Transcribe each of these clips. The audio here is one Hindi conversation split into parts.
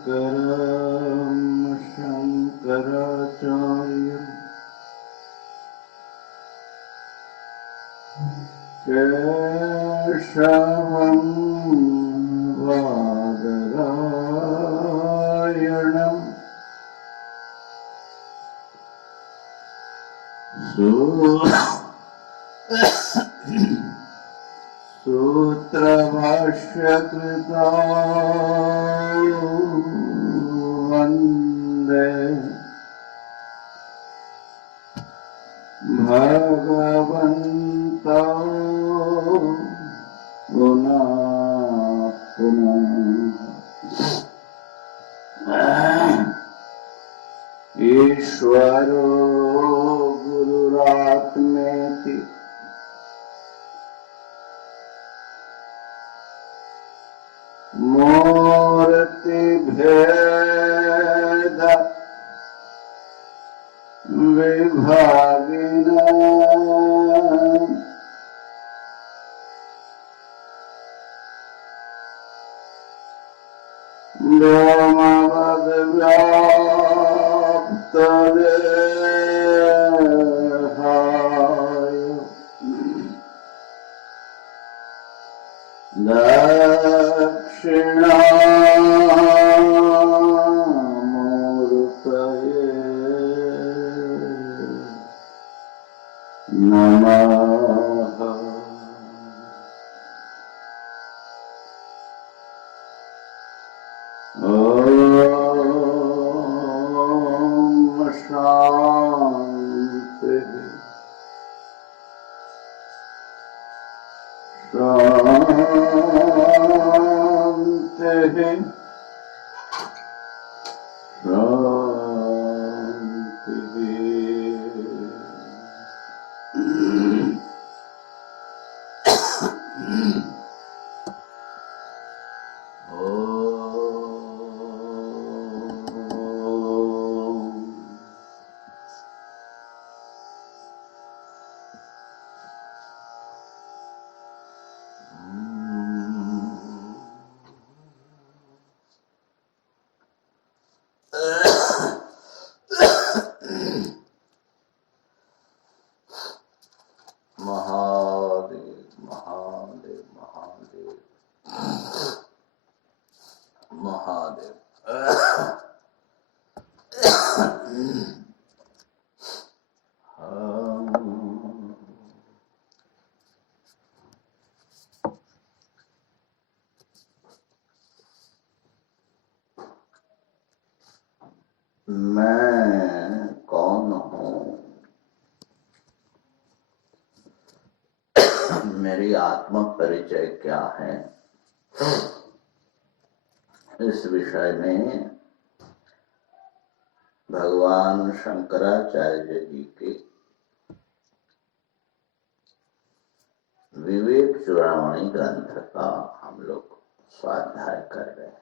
शङ्करं शङ्कराचार्यं केशवं बादरायणं सूत्रभाष्यकृतो वन्दे भगवन्तो पुनः पुनः। ईश्वरो गुरुरात्मेति मूर्तिभेद विभागिना व्योमवद्व्याप्तदेहाय दक्षिणामूर्तये नमः। ॐ शान्ति शान्ति महादेव महादेव महादेव महादेव। मैं कौन हूँ, मेरी आत्म परिचय क्या है, इस विषय में भगवान शंकराचार्य जी के विवेक चूड़ामणि ग्रंथ का हम लोग स्वाध्याय कर रहे हैं।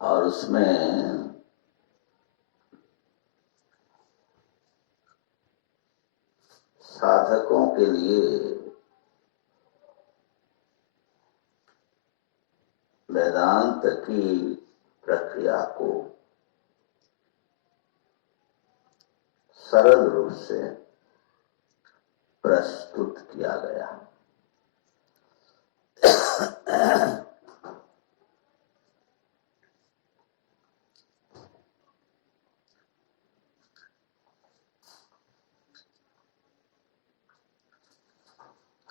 और उसमें साधकों के लिए वेदांत की प्रक्रिया को सरल रूप से प्रस्तुत किया गया।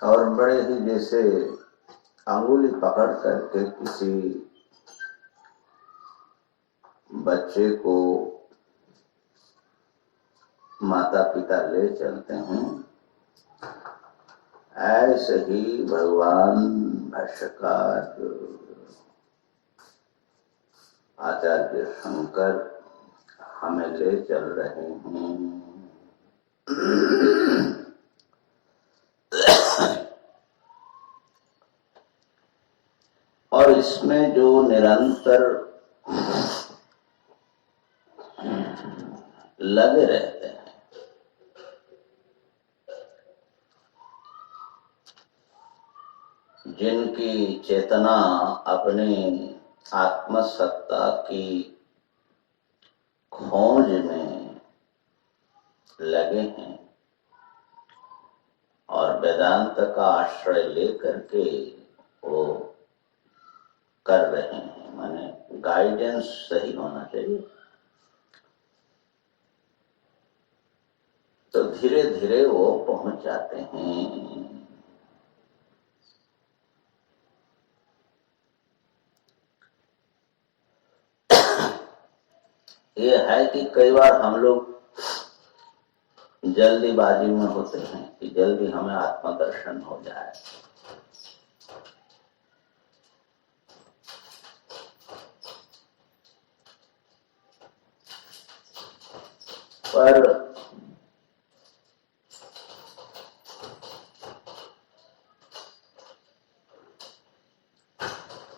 और बड़े ही जैसे अंगुली पकड़ करके किसी बच्चे को माता पिता ले चलते हैं, ऐसे ही भगवान भाष्यकार आचार्य शंकर हमें ले चल रहे हैं। और इसमें जो निरंतर लगे रहते हैं, जिनकी चेतना अपनी आत्मसत्ता की खोज में लगे हैं और वेदांत का आश्रय लेकर के वो कर रहे हैं, माने गाइडेंस सही होना चाहिए, तो धीरे धीरे वो पहुंच जाते हैं। ये है कि कई बार हम लोग जल्दीबाजी में होते हैं कि जल्दी हमें आत्मदर्शन हो जाए, पर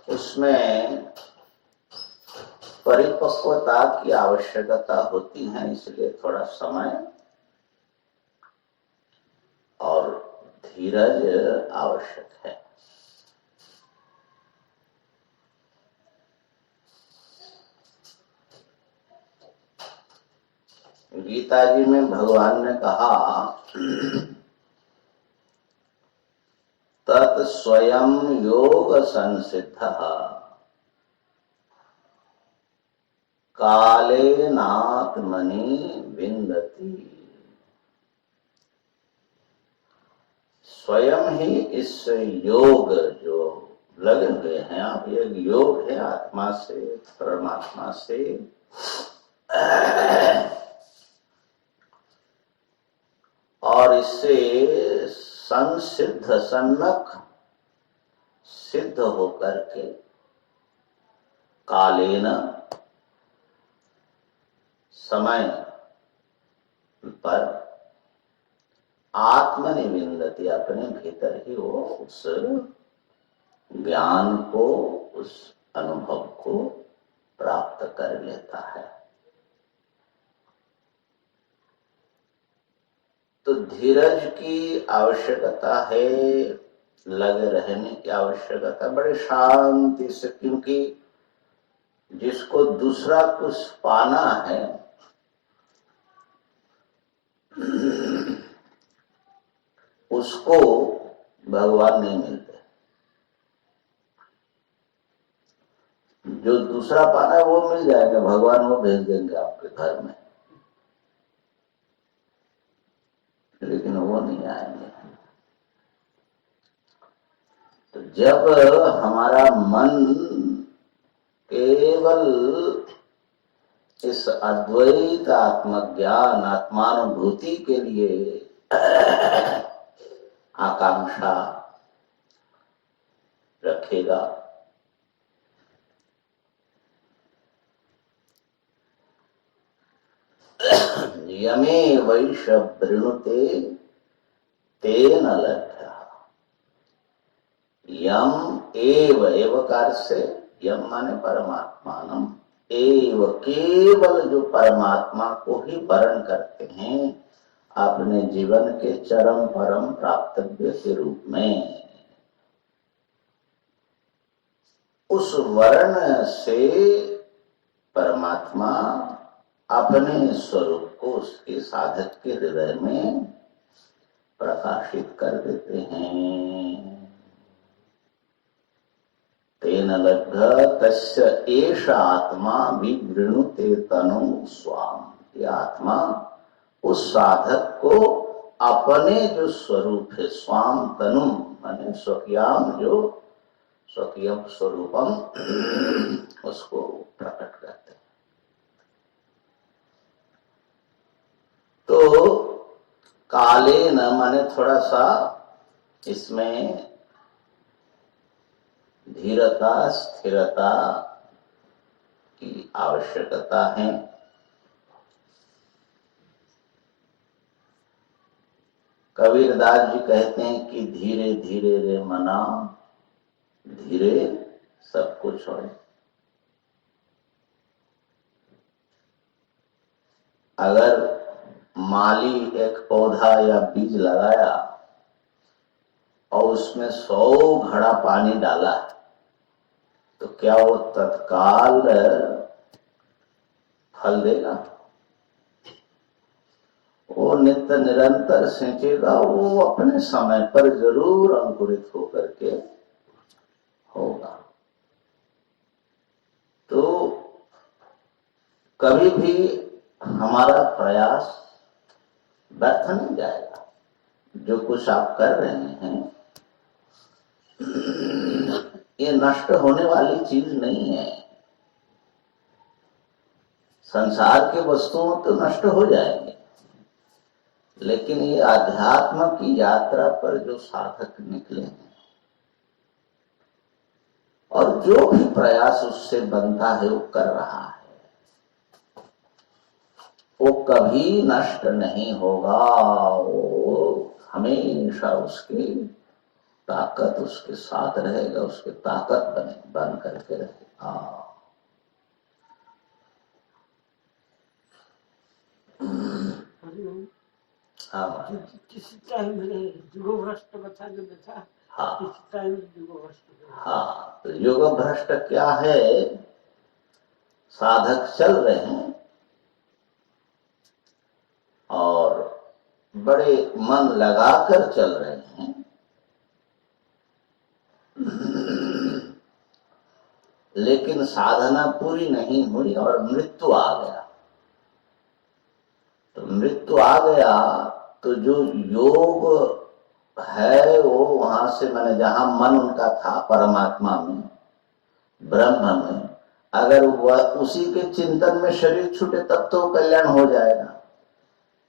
उसमें परिपक्वता की आवश्यकता होती है, इसलिए थोड़ा समय और धीरज आवश्यक है। गीता जी में भगवान ने कहा तत् स्वयं योग संसिद्धः कालेनात्मनि विन्दति। स्वयं ही इस योग जो लगे हुए हैं आप, ये योग है आत्मा से परमात्मा से, और इससे संसिद्ध सन्नक सिद्ध होकर के कालेन समय पर आत्मनिविन्दति, अपने भीतर ही वो उस ज्ञान को, उस अनुभव को प्राप्त कर लेता है। तो धीरज की आवश्यकता है, लगे रहने की आवश्यकता, बड़े शांति से, क्योंकि जिसको दूसरा कुछ पाना है उसको भगवान नहीं मिलते। जो दूसरा पाना है वो मिल जाएगा, भगवान वो भेज देंगे आपके घर में, लेकिन वो नहीं आएंगे। तो जब हमारा मन केवल इस अद्वैत आत्मज्ञान आत्मानुभूति के लिए आकांक्षा रखेगा, यमे वैश वृणुते तेन लभ्यः। यम एव, एवकार से यम माने परमात्मानम, एव केवल जो परमात्मा को ही वर्ण करते हैं, अपने जीवन के चरम परम प्राप्तव्य के रूप में उस वर्ण से परमात्मा अपने स्वरूप को उसके साधक के हृदय में प्रकाशित कर देते हैं। तेन लब्ध तस्य एष आत्मा विवृणुते तनु स्वाम। ये आत्मा उस साधक को अपने जो स्वरूप है, स्वाम तनु माने स्वकीयाम, जो स्वकीयम स्वरूपम, उसको प्रकट करते हैं। तो काले न माने थोड़ा सा इसमें धीरता स्थिरता की आवश्यकता है। कबीरदास जी कहते हैं कि धीरे धीरे रे मना, धीरे सब कुछ हो। अगर माली एक पौधा या बीज लगाया और उसमें 100 घड़ा पानी डाला, तो क्या वो तत्काल फल देगा? वो नित्य निरंतर सिंचेगा, वो अपने समय पर जरूर अंकुरित होकर के होगा। तो कभी भी हमारा प्रयास व्यर्थ नहीं जाएगा। जो कुछ आप कर रहे हैं ये नष्ट होने वाली चीज नहीं है। संसार के वस्तुओं तो नष्ट हो जाएंगे, लेकिन ये आध्यात्म की यात्रा पर जो साधक निकले हैं और जो भी प्रयास उससे बनता है वो कर रहा है, वो कभी नष्ट नहीं होगा। वो हमेशा उसकी ताकत उसके साथ रहेगा, उसकी ताकत बन करके रहेगा। हाँ, किसी टाइम युग भ्रष्ट बता जो बेटा। हाँ, किसी टाइम युग भ्रष्ट। हाँ, तो युग भ्रष्ट क्या है? साधक चल रहे हैं और बड़े मन लगाकर चल रहे हैं, लेकिन साधना पूरी नहीं हुई और मृत्यु आ गया। तो मृत्यु आ गया तो जो योग है वो वहां से, मैंने जहां मन उनका था परमात्मा में, ब्रह्म में, अगर वह उसी के चिंतन में शरीर छूटे तब तो कल्याण हो जाएगा।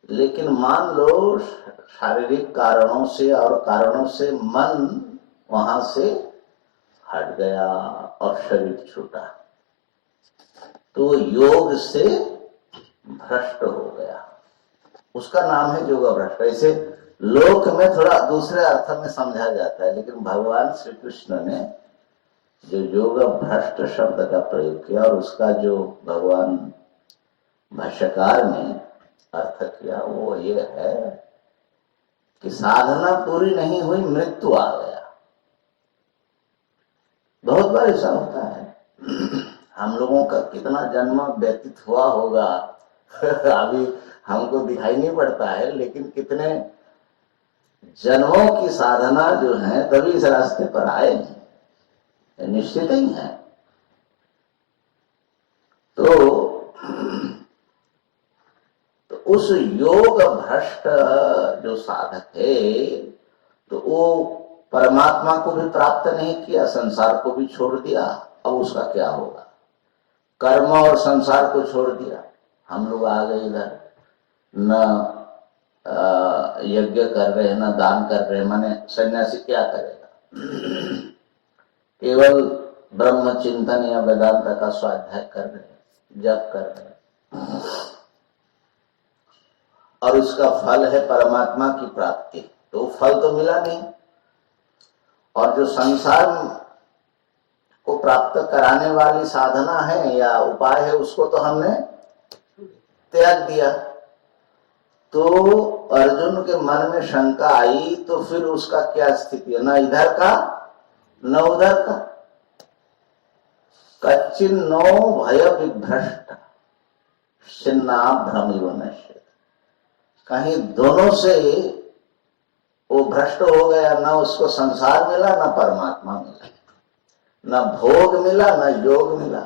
लेकिन मान लो शारीरिक कारणों से और कारणों से मन वहां से हट गया और शरीर छूटा, तो योग से भ्रष्ट हो गया। उसका नाम है योग भ्रष्ट। ऐसे लोक में थोड़ा दूसरे अर्थ में समझा जाता है, लेकिन भगवान श्री कृष्ण ने जो योग भ्रष्ट शब्द का प्रयोग किया और उसका जो भगवान भाष्यकार ने अर्थ किया वो ये है कि साधना पूरी नहीं हुई, मृत्यु आ गया। बहुत बार ऐसा होता है। हम लोगों का कितना जन्म व्यतीत हुआ होगा अभी हमको दिखाई नहीं पड़ता है, लेकिन कितने जन्मों की साधना जो है तभी इस रास्ते पर आए हैं, निश्चित ही है। तो उस योग भ्रष्ट जो साधक है, तो वो परमात्मा को भी प्राप्त नहीं किया, संसार को भी छोड़ दिया। अब उसका क्या होगा? कर्म और संसार को छोड़ दिया। हम लोग आ गए इधर, न यज्ञ कर रहे हैं, न दान कर रहे हैं, माने सन्यासी क्या करेगा? केवल ब्रह्म चिंतन या वेदांत का स्वाध्याय कर रहे हैं, जप कर रहे हैं, और उसका फल है परमात्मा की प्राप्ति। तो फल तो मिला नहीं, और जो संसार को प्राप्त कराने वाली साधना है या उपाय है, उसको तो हमने त्याग दिया। तो अर्जुन के मन में शंका आई, तो फिर उसका क्या स्थिति है, न इधर का न उधर का। कच्चिन्नो भय विभ्रष्ट छिन्ना भ्रमिव नश्यति। कहीं दोनों से वो भ्रष्ट हो गया, न उसको संसार मिला न परमात्मा मिला, न भोग मिला न योग मिला।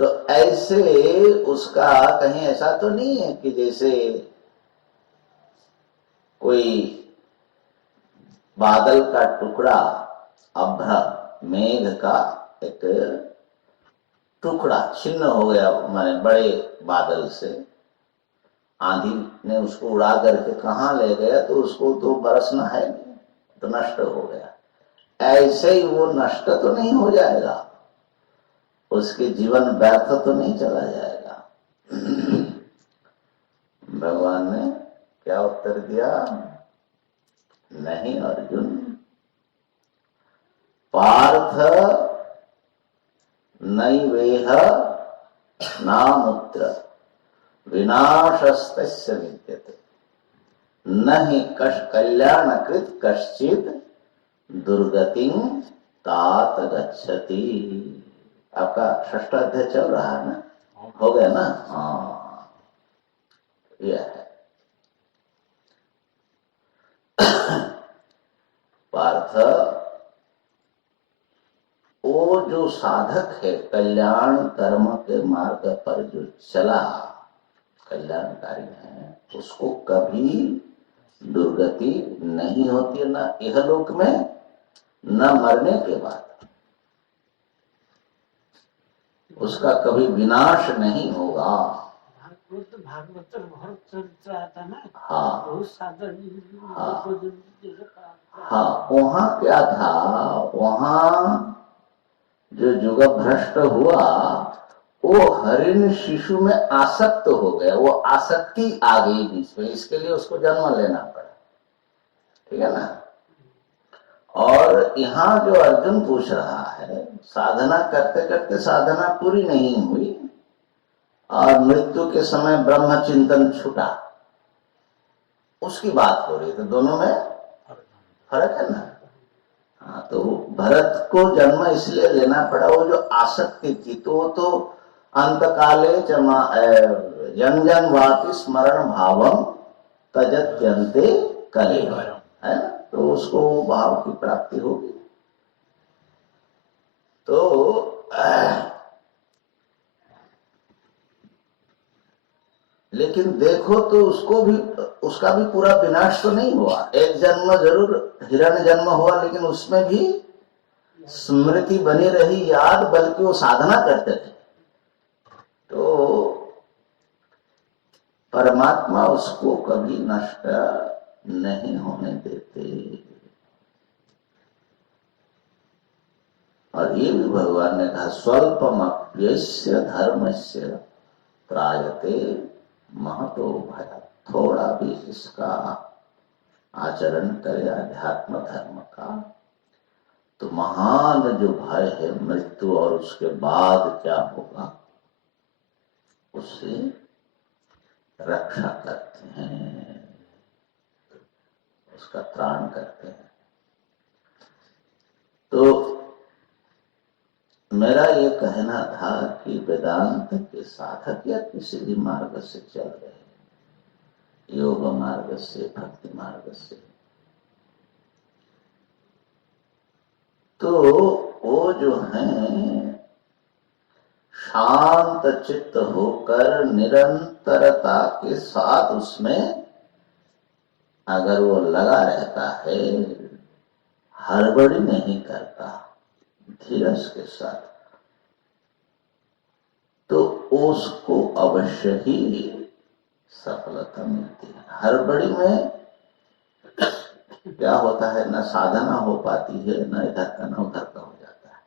तो ऐसे उसका कहीं ऐसा तो नहीं है कि जैसे कोई बादल का टुकड़ा, अभ्र मेघ का एक टुकड़ा छिन्न हो गया, माने बड़े बादल से आंधी ने उसको उड़ा करके कहाँ ले गया, तो उसको तो बरसना है नहीं, तो नष्ट हो गया। ऐसे ही वो नष्ट तो नहीं हो जाएगा, उसके जीवन व्यर्थ तो नहीं चला जाएगा। भगवान ने क्या उत्तर दिया, नहीं अर्जुन, पार्थ नैवेह नामुत्र विनाशस्तस्य विद्यते, न हि कल्याणकृत कश्चित् दुर्गतिं तात गच्छति। आपका 6ठ अध्याय चल रहा है ना, हो गया ना? हाँ, यह है। पार्थ, वो जो साधक है कल्याण कर्म के मार्ग पर जो चला, कल्याणकारी है, उसको कभी दुर्गति नहीं होती है, न इहलोक में न मरने के बाद। उसका कभी विनाश नहीं होगा। भागवत बहुत चरित्र आता ना। हाँ बहुत साधन। हाँ, वहाँ क्या था, वहाँ जो जुग भ्रष्ट हुआ, वो हरिण शिशु में आसक्त हो गया, वो आसक्ति आ गई बीच में, इसके लिए उसको जन्म लेना पड़ा। ठीक है ना? और यहाँ जो अर्जुन पूछ रहा है, साधना करते करते साधना पूरी नहीं हुई और मृत्यु के समय ब्रह्म चिंतन छूटा, उसकी बात हो रही। तो दोनों में फर्क है ना। हाँ, तो भरत को जन्म इसलिए लेना पड़ा, वो जो आसक्ति थी, तो वो तो अंतकाले जन जन वाति स्मरण भावम तजत्यन्ते कलेव, है ना? तो उसको भाव की प्राप्ति होगी। तो लेकिन देखो तो उसको भी, उसका भी पूरा विनाश तो नहीं हुआ। एक जन्म जरूर हिरण्य जन्म हुआ, लेकिन उसमें भी स्मृति बनी रही, याद, बल्कि वो साधना करते थे। तो परमात्मा उसको कभी नष्ट नहीं होने देते। और ये भी भगवान ने कहा, स्वल्पमप्यस्य धर्मस्य त्रायते महतो भय। थोड़ा भी इसका आचरण करे अध्यात्म धर्म का, तो महान जो भय है मृत्यु और उसके बाद क्या होगा, उससे रक्षा करते हैं, उसका त्राण करते हैं। तो मेरा ये कहना था कि वेदांत के साधक या किसी भी मार्ग से चल रहे हैं, योग मार्ग से, भक्ति मार्ग से, तो वो जो हैं शांत चित्त होकर निरंतरता के साथ उसमें अगर वो लगा रहता है, हड़बड़ी नहीं करता, धीरज के साथ, तो उसको अवश्य ही सफलता मिलती है। हड़बड़ी में क्या होता है, न साधना हो पाती है, न इधर का न उधर का हो जाता है।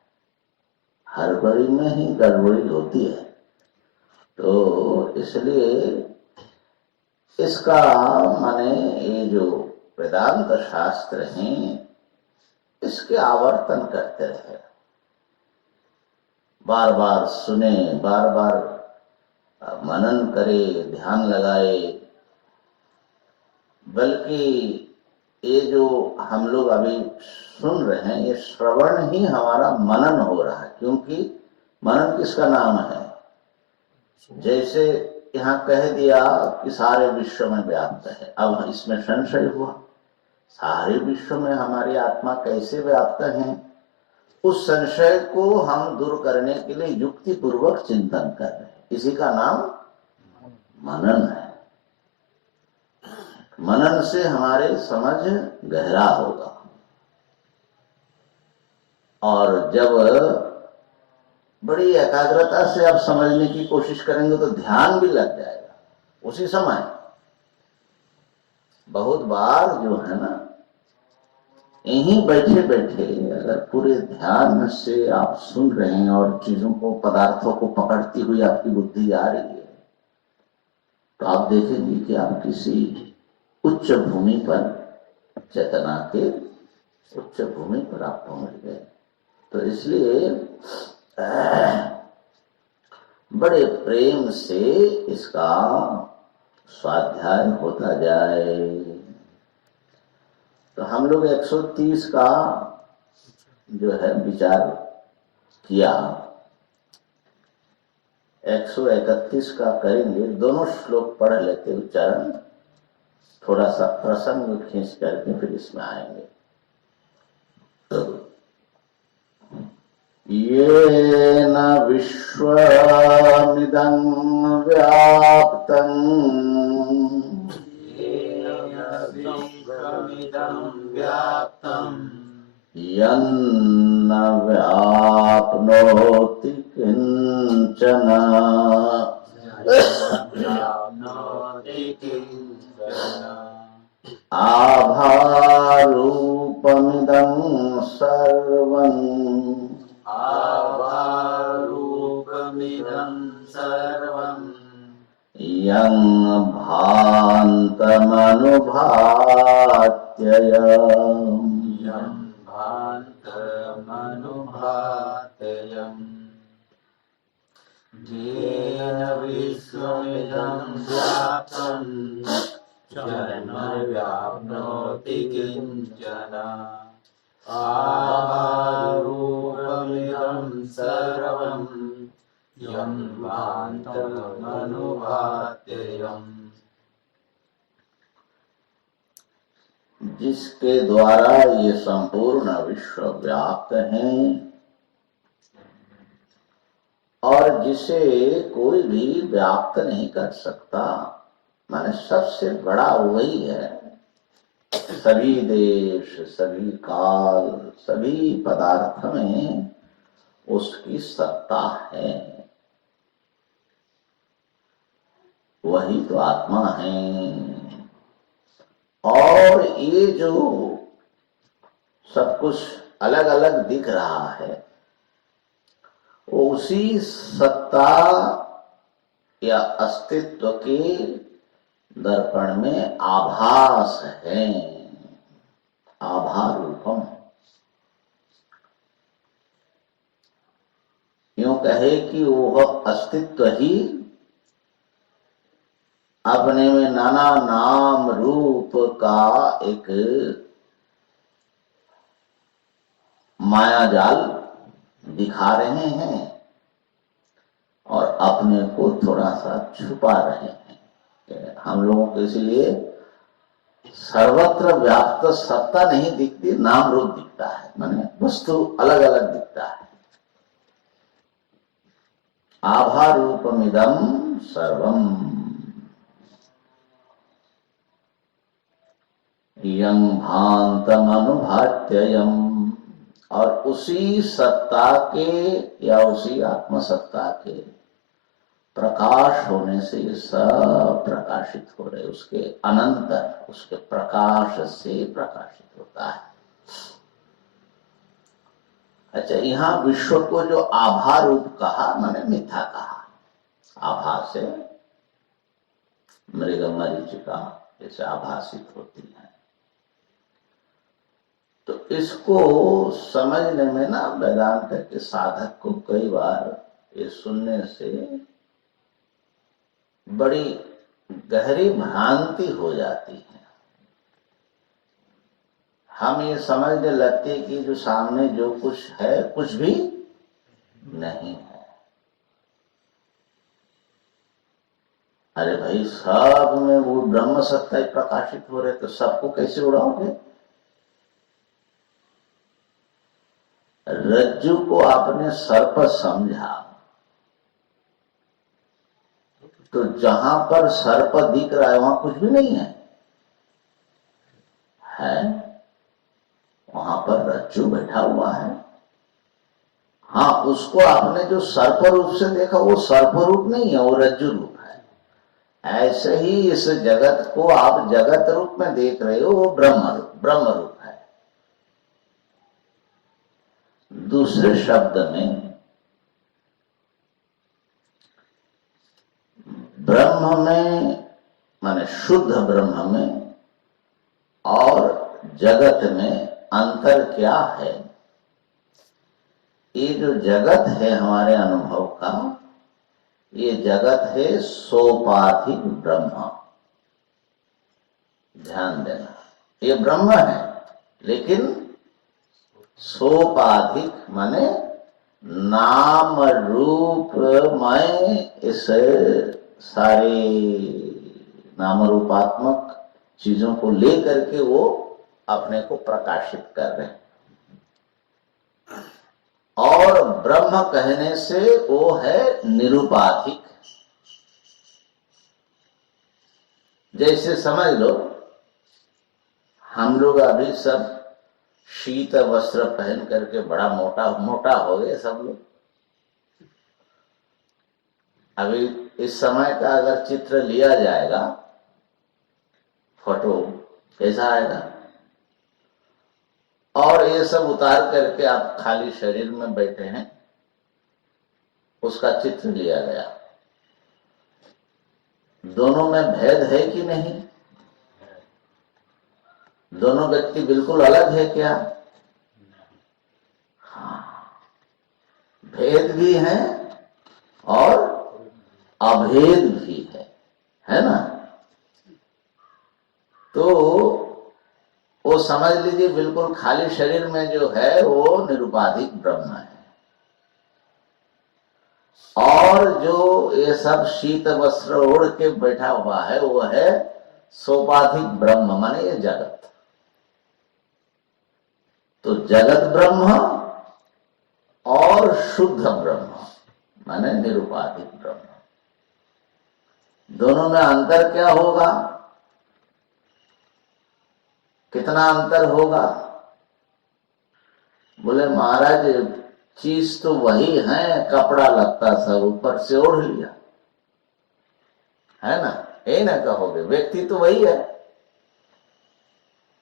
हड़बड़ी में ही गड़बड़ी होती है। तो इसलिए इसका माने ये जो वेदांत शास्त्र हैं, इसके आवर्तन करते रहे, बार बार सुने, बार बार मनन करे, ध्यान लगाए, बल्कि ये जो हम लोग अभी सुन रहे हैं ये श्रवण ही हमारा मनन हो रहा है। क्योंकि मनन किसका नाम है? जैसे यहाँ कह दिया कि सारे विश्व में व्याप्त है, अब इसमें संशय हुआ सारे विश्व में हमारी आत्मा कैसे व्याप्त है? उस संशय को हम दूर करने के लिए युक्ति पूर्वक चिंतन कर रहे हैं, इसी का नाम मनन है। मनन से हमारे समझ गहरा होगा, और जब बड़ी एकाग्रता से आप समझने की कोशिश करेंगे तो ध्यान भी लग जाएगा उसी समय। बहुत बार जो है ना, यहीं बैठे बैठे अगर पूरे ध्यान से आप सुन रहे हैं और चीजों को, पदार्थों को पकड़ती हुई आपकी बुद्धि जा रही है, तो आप देखेंगे कि आप किसी उच्च भूमि पर, चेतना के उच्च भूमि पर आप पहुंच गए। तो इसलिए बड़े प्रेम से इसका स्वाध्याय होता जाए। तो हम लोग 130 का जो है विचार किया, 131 का करेंगे। दोनों श्लोक पढ़ लेते, उच्चारण थोड़ा सा प्रसंग खींच करके फिर इसमें आएंगे। येन विश्वमिदं व्याप्तं यन्न व्याप्नोति किंचन आभारूपमिदं सर्वं यं भान्तमनुभात्ययम् येन विश्वमिदं व्याप्तं न व्याप्नोति किंचन आभारूपमिदं सर्वं यं भान्तमनुभात्ययम्। जिसके द्वारा ये संपूर्ण विश्व व्याप्त है और जिसे कोई भी व्याप्त नहीं कर सकता, माने सबसे बड़ा वही है। सभी देश, सभी काल, सभी पदार्थ में उसकी सत्ता है, वही तो आत्मा है। और ये जो सब कुछ अलग अलग दिख रहा है, वो उसी सत्ता या अस्तित्व के दर्पण में आभास है, आभारूपम। यूं कहे कि वो अस्तित्व ही अपने में नाना नाम रूप का एक मायाजाल दिखा रहे हैं और अपने को थोड़ा सा छुपा रहे हैं। हम लोगों को इसलिए सर्वत्र व्याप्त सत्ता नहीं दिखती, नाम रूप दिखता है, माने वस्तु अलग अलग दिखता है। आभारूपमिदं सर्वं यं भान्तमनुभात्ययम्। और उसी सत्ता के या उसी आत्मसत्ता के प्रकाश होने से ये सब प्रकाशित हो रहे, उसके अनंतर, उसके प्रकाश से प्रकाशित होता है। अच्छा, यहाँ विश्व को जो आभा रूप कहा, मैंने मिथ्या कहा। आभा से मृग मरीचिका जैसे आभासित होती है। तो इसको समझने में ना वेदांत के साधक को कई बार ये सुनने से बड़ी गहरी भ्रांति हो जाती है। हम ये समझने लगते हैं कि जो सामने जो कुछ है कुछ भी नहीं है। अरे भाई, सब में वो ब्रह्म सत्ता ही प्रकाशित हो रहे, तो सबको कैसे उड़ाओगे? रज्जु को आपने सर्प समझा, तो जहां पर सर्प दिख रहा है वहां कुछ भी नहीं है, वहां पर रज्जु बैठा हुआ है। हाँ, उसको आपने जो सर्प रूप से देखा वो सर्प रूप नहीं है, वो रज्जु रूप है। ऐसे ही इस जगत को आप जगत रूप में देख रहे हो, वो ब्रह्म रूप है। दूसरे शब्द में ब्रह्म में माने शुद्ध ब्रह्म में और जगत में अंतर क्या है? ये जो जगत है हमारे अनुभव का, ये जगत है सोपाधिक ब्रह्म। ध्यान देना, ये ब्रह्म है लेकिन सोपाधिक माने नाम रूप में, इस सारे नाम रूपात्मक चीजों को लेकर के वो अपने को प्रकाशित कर रहे हैं। और ब्रह्म कहने से वो है निरुपाधिक। जैसे समझ लो, हम लोग अभी सब शीत वस्त्र पहन करके बड़ा मोटा मोटा हो गए सब लोग। अभी इस समय का अगर चित्र लिया जाएगा, फोटो कैसा आएगा? और ये सब उतार करके आप खाली शरीर में बैठे हैं, उसका चित्र लिया गया, दोनों में भेद है कि नहीं? दोनों व्यक्ति बिल्कुल अलग है क्या? हाँ, भेद भी है और अभेद भी है ना? तो वो समझ लीजिए बिल्कुल खाली शरीर में जो है वो निरुपाधिक ब्रह्म है, और जो ये सब शीत वस्त्र ओढ़ के बैठा हुआ है वो है सोपाधिक ब्रह्म, माने ये जगत। तो जगत ब्रह्म और शुद्ध ब्रह्म माने निरुपाधिक ब्रह्म, दोनों में अंतर क्या होगा? कितना अंतर होगा? बोले महाराज चीज तो वही है, कपड़ा लगता सब ऊपर से ओढ़ लिया, है ना? ये ना कहोगे, व्यक्ति तो वही है।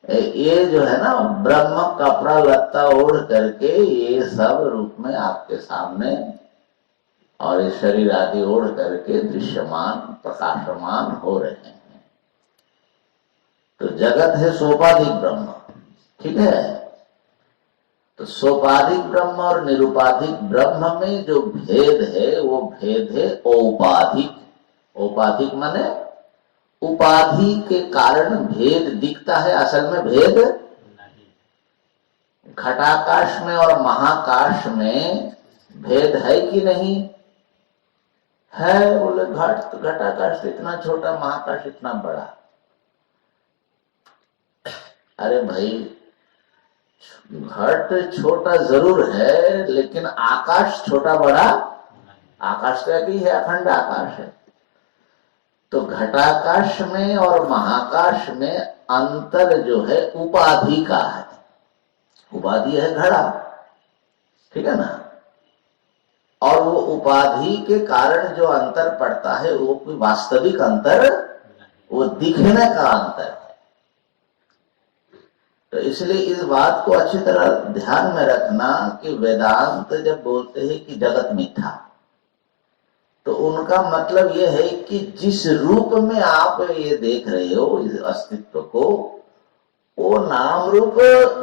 ये जो है ना ब्रह्म कपड़ा लत्ता ओढ़ करके ये सब रूप में आपके सामने, और ये शरीर आदि ओढ़ करके दृश्यमान प्रकाशमान हो रहे हैं। तो जगत है सोपाधिक ब्रह्म, ठीक है? तो सोपाधिक ब्रह्म और निरुपाधिक ब्रह्म में जो भेद है वो भेद है औपाधिक। औपाधिक माने उपाधि के कारण भेद दिखता है, असल में भेद नहीं। घटाकाश में और महाकाश में भेद है कि नहीं है? बोले घटाकाश तो इतना छोटा, महाकाश इतना बड़ा। अरे भाई, घट छोटा जरूर है लेकिन आकाश छोटा बड़ा, आकाश तो एक ही है, अखंड आकाश है। तो घटाकाश में और महाकाश में अंतर जो है उपाधि का है। उपाधि है घड़ा, ठीक है ना? और वो उपाधि के कारण जो अंतर पड़ता है वो कोई वास्तविक अंतर, वो दिखने का अंतर है। तो इसलिए इस बात को अच्छी तरह ध्यान में रखना कि वेदांत जब बोलते हैं कि जगत मिथ्या, तो उनका मतलब यह है कि जिस रूप में आप ये देख रहे हो इस अस्तित्व को, वो नाम रूप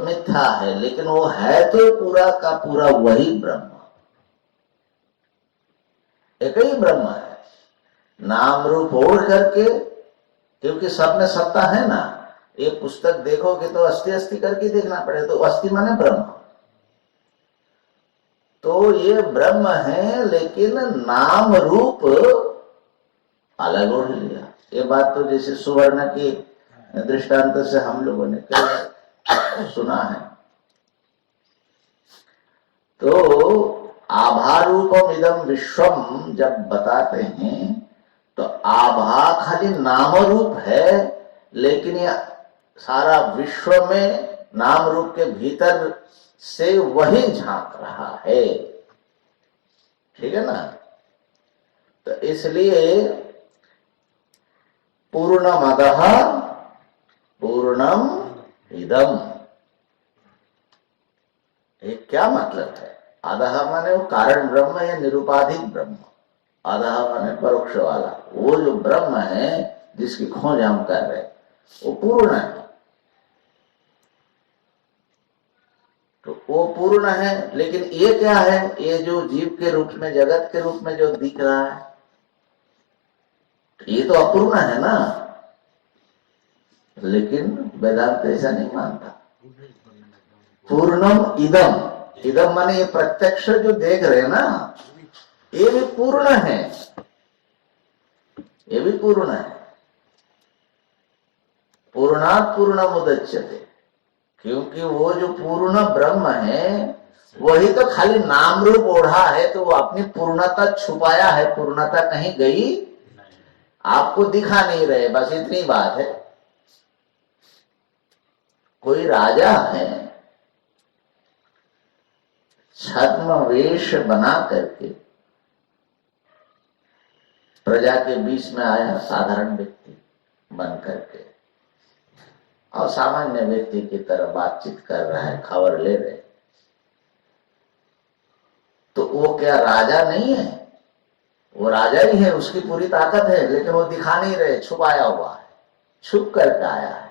मिथ्या है, लेकिन वो है तो पूरा का पूरा वही ब्रह्म, एक ही ब्रह्म है। नाम रूप ओढ़ करके, क्योंकि सब में सत्ता है ना, ये पुस्तक देखोगे तो अस्थि अस्थि करके देखना पड़ेगा, तो अस्थि माने ब्रह्म। तो ये ब्रह्म है, लेकिन नाम रूप अलग ओढ़ लिया। ये बात तो जैसे सुवर्ण की दृष्टांत से हम लोगों ने सुना है। तो आभारूपम इदम विश्वम जब बताते हैं तो आभा खाली नाम रूप है, लेकिन ये सारा विश्व में नाम रूप के भीतर से वही झांक रहा है। ठीक है ना? तो इसलिए पूर्णमदः पूर्णम इदम, ये क्या मतलब है? अधः माने वो कारण ब्रह्म या निरुपाधिक ब्रह्म, अधः माने परोक्ष वाला। वो जो ब्रह्म है जिसकी खोज हम कर रहे हैं वो पूर्ण है। तो वो पूर्ण है, लेकिन ये क्या है? ये जो जीव के रूप में, जगत के रूप में जो दिख रहा है, ये तो अपूर्ण है ना। लेकिन वेदांत ऐसा नहीं मानता। पूर्णम इदम, इदम माने ये प्रत्यक्ष जो देख रहे हैं ना, ये भी पूर्ण है, ये भी पूर्ण है। पूर्णात् पूर्णमुदच्यते, क्योंकि वो जो पूर्ण ब्रह्म है वही तो खाली नाम रूप ओढ़ा है, तो वो अपनी पूर्णता छुपाया है। पूर्णता कहीं गई, आपको दिखा नहीं रहे, बस इतनी बात है। कोई राजा है, छद्म वेश बना करके प्रजा के बीच में आया, साधारण व्यक्ति बन करके, और सामान्य व्यक्ति की तरह बातचीत कर रहा है, खबर ले रहे। तो वो क्या राजा नहीं है? वो राजा ही है, उसकी पूरी ताकत है, लेकिन वो दिखा नहीं रहे, छुपाया हुआ है, छुप करके आया है।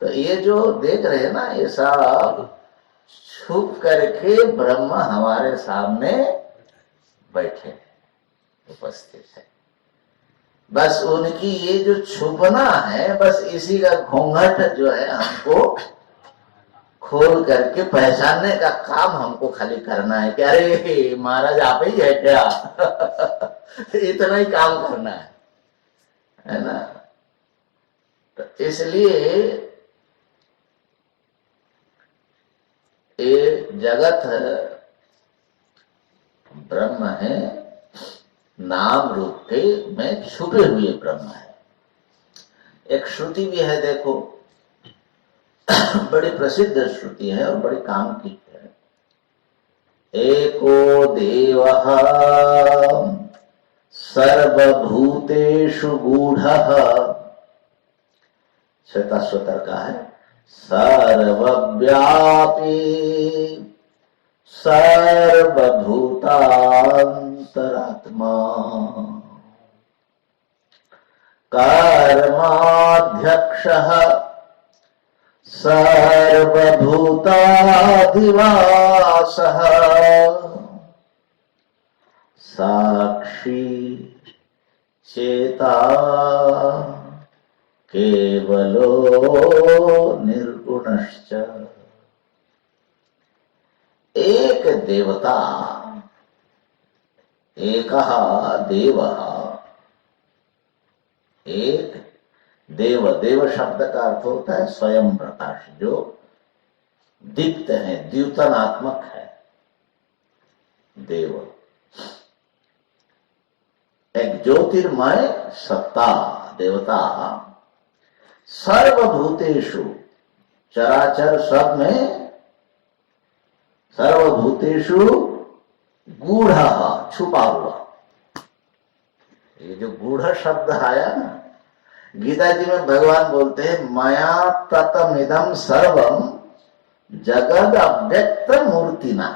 तो ये जो देख रहे हैं ना, ये सब छुप करके ब्रह्म हमारे सामने बैठे, उपस्थित है। बस उनकी ये जो छुपना है, बस इसी का घूंघट जो है हमको खोल करके पहचानने का काम हमको खाली करना है कि अरे महाराज आप ही है क्या? इतना ही काम करना है ना? तो इसलिए ये जगत ब्रह्म है, नाम रूप के में छुपे हुए ब्रह्म है। एक श्रुति भी है, देखो, बड़ी प्रसिद्ध श्रुति है और बड़ी काम की है। एको देवः सर्वभूतेषु गूढ़ः, श्वेताश्वतर का है, सर्वव्यापी सर्वभूतांतरात्मा कर्माध्यक्षः सर्वभूताधिवासः साक्षी चेता केवलो निर्गुणश्च। एक देवता, एकः देवः, एक देव, देव शब्द का अर्थ होता है स्वयं प्रकाश, जो दीप्त है, द्युतनात्मक है देव। एक ज्योतिर्मय सत्ता देवता, सर्वभूतेषु, चराचर सब में, सर्वभूतेषु गूढ़, छुपा हुआ। ये जो गूढ़ शब्द आया ना, गीता जी में भगवान बोलते हैं मया ततमिदं सर्वम जगद अव्यक्त मूर्तिना।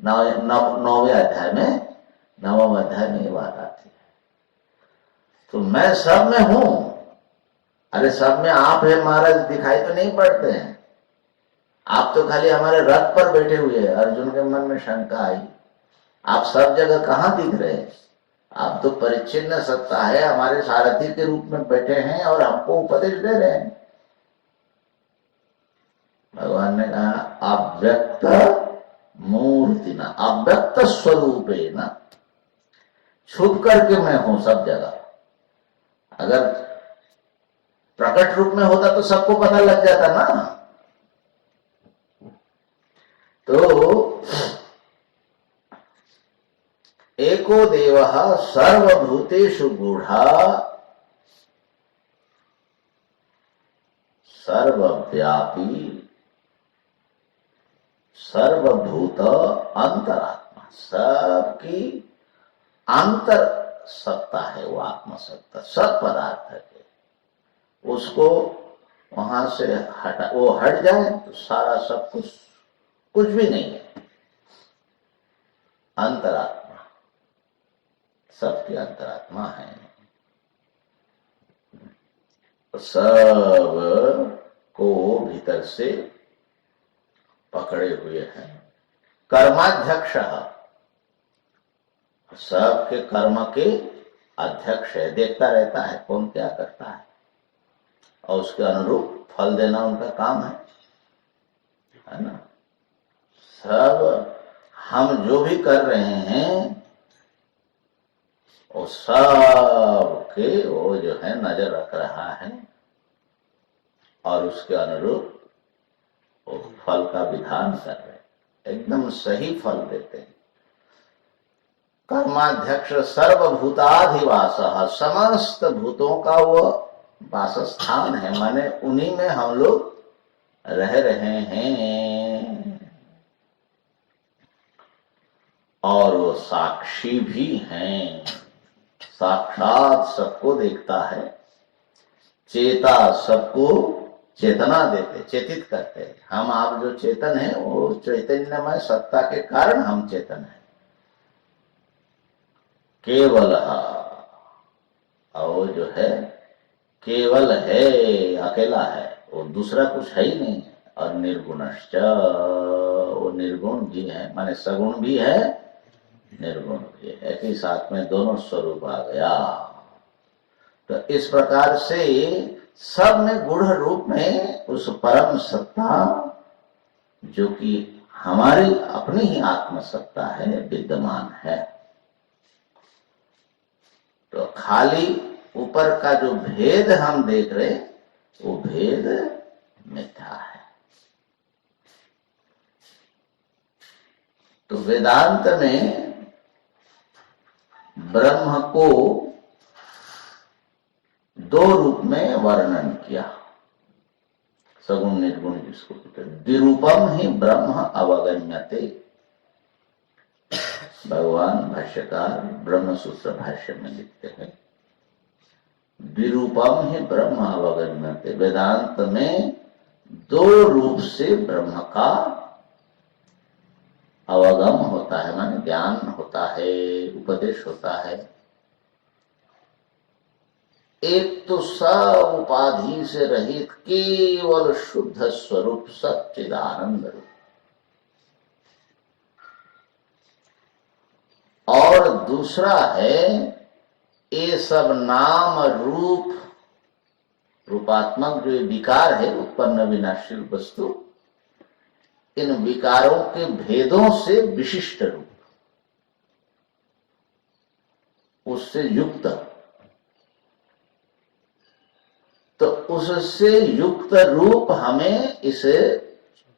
9वें अध्याय में, 9वें अध्याय में ये बात आती है। तो मैं सब में हूं। अरे सब में आप है महाराज, दिखाई तो नहीं पड़ते हैं। आप तो खाली हमारे रथ पर बैठे हुए हैं। अर्जुन के मन में शंका आई, आप सब जगह कहाँ दिख रहे हैं? आप तो परिच्छिन्न सत्ता है, हमारे सारथी के रूप में बैठे हैं और हमको उपदेश दे रहे हैं। भगवान ने कहा अव्यक्त मूर्ति न, अव्यक्त स्वरूपे न, छुप करके मैं हूं सब जगह। अगर प्रकट रूप में होता तो सबको पता लग जाता ना। तो एको देवः सर्वभूतेषु गूढ़ा सर्वव्यापी सर्वभूत अंतरात्मा, सबकी अंतर सत्ता है वो आत्मा सत्ता, सब पदार्थ है। उसको वहां से हटा, वो हट जाए तो सारा सब कुछ भी नहीं है। अंतरात्मा, सबकी अंतरात्मा है, सब को भीतर से पकड़े हुए हैं। कर्माध्यक्ष, सबके कर्म के अध्यक्ष है, देखता रहता है कौन क्या करता है और उसके अनुरूप फल देना उनका काम है ना। सब हम जो भी कर रहे हैं वो सब के वो जो है नजर रख रहा है और उसके अनुरूप वो फल का विधान कर रहे हैं, एकदम सही फल देते हैं। कर्माध्यक्ष सर्वभूताधिवास, समस्त भूतों का वो वासस्थान है, माने उन्हीं में हम लोग रह रहे हैं। और वो साक्षी भी हैं, साक्षात सबको देखता है, चेता सबको चेतना देते, चेतित करते हैं। हम आप जो चेतन है वो चैतन्यमय सत्ता के कारण हम चेतन है। केवल और जो है केवल है, अकेला है, वो दूसरा कुछ है ही नहीं है। और निर्गुणश्च, वो निर्गुण भी है, माने सगुण भी है निर्गुण भी है, एक ही साथ में दोनों स्वरूप आ गया। तो इस प्रकार से सब में गुण रूप में उस परम सत्ता जो कि हमारी अपनी ही आत्म सत्ता है विद्यमान है। तो खाली ऊपर का जो भेद हम देख रहे वो भेद मिथ्या है। तो वेदांत में ब्रह्म को दो रूप में वर्णन किया, सगुण निर्गुण जिसको कहते हैं। विरूपम ही ब्रह्म अवगम्यते, भगवान भाष्यकार ब्रह्म सूत्र भाष्य में लिखते हैं, विरूपम ही ब्रह्म अवगम्यते। वेदांत में दो रूप से ब्रह्म का अवगम होता है, माने ज्ञान होता है, उपदेश होता है। एक तो सब उपाधि से रहित केवल शुद्ध स्वरूप सच्चिदानंद रूप, और दूसरा है ये सब नाम रूप, रूपात्मक जो विकार है, उत्पन्न विनाशील वस्तु, इन विकारों के भेदों से विशिष्ट रूप, उससे युक्त। तो उससे युक्त रूप हमें इस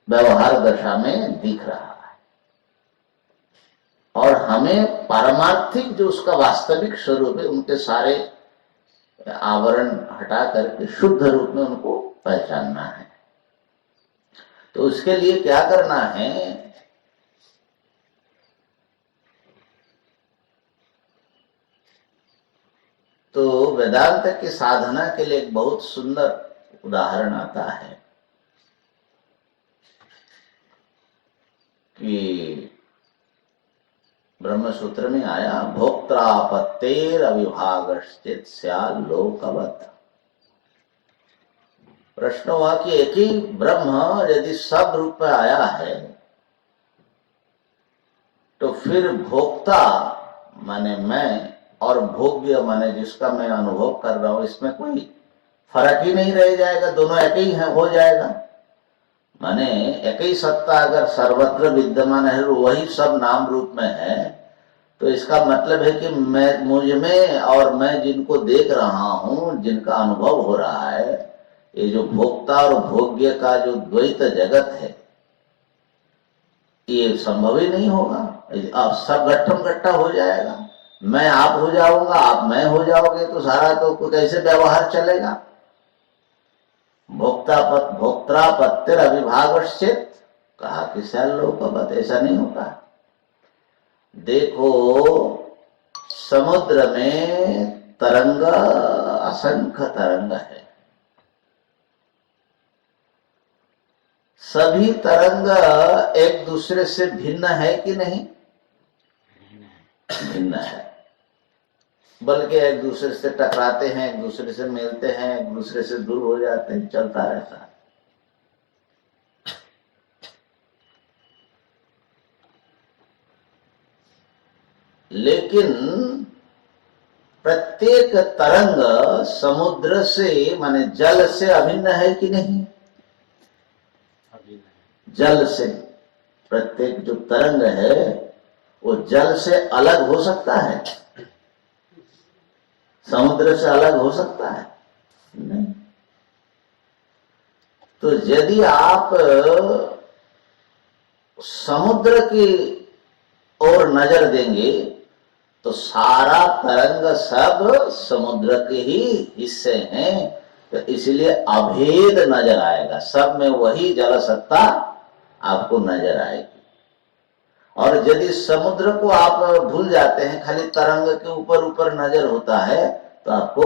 व्यवहार दशा में दिख रहा है, और हमें पारमार्थिक जो उसका वास्तविक स्वरूप है उनके सारे आवरण हटा करके शुद्ध रूप में उनको पहचानना है। तो उसके लिए क्या करना है, तो वेदांत की साधना के लिए एक बहुत सुंदर उदाहरण आता है कि ब्रह्म सूत्र में आया, भोक्त्रापत्तेर अविभागश्चित स्यात् लोकवत्। प्रश्न हुआ कि एक ही ब्रह्म यदि सब रूप में आया है तो फिर भोक्ता माने मैं और भोग्य माने जिसका मैं अनुभव कर रहा हूं, इसमें कोई फर्क ही नहीं रह जाएगा, दोनों एक ही है, हो जाएगा। माने एक ही सत्ता अगर सर्वत्र विद्यमान है, वही सब नाम रूप में है, तो इसका मतलब है कि मैं, मुझ में और मैं जिनको देख रहा हूं, जिनका अनुभव हो रहा है, ये जो भोक्ता और भोग्य का जो द्वैत जगत है, ये संभव ही नहीं होगा। अब सब गट्ठम गट्टा हो जाएगा, मैं आप हो जाऊंगा, आप मैं हो जाओगे, तो सारा तो कैसे व्यवहार चलेगा। भोक्तापत्तिर अविभागश्चित, कहा कि सैलोकवत्, ऐसा नहीं होता। देखो समुद्र में तरंग, असंख्य तरंग है, सभी तरंग एक दूसरे से भिन्न है कि नहीं? भिन्न है, बल्कि एक दूसरे से टकराते हैं, एक दूसरे से मिलते हैं, एक दूसरे से दूर हो जाते हैं, चलता रहता है। लेकिन प्रत्येक तरंग समुद्र से, माने जल से अभिन्न है कि नहीं? जल से प्रत्येक जो तरंग है वो जल से अलग हो सकता है? समुद्र से अलग हो सकता है? नहीं। तो यदि आप समुद्र की ओर नजर देंगे तो सारा तरंग सब समुद्र के ही हिस्से हैं, तो इसलिए अभेद नजर आएगा, सब में वही जल सत्ता आपको नजर आएगी। और यदि समुद्र को आप भूल जाते हैं, खाली तरंग के ऊपर ऊपर नजर होता है, तो आपको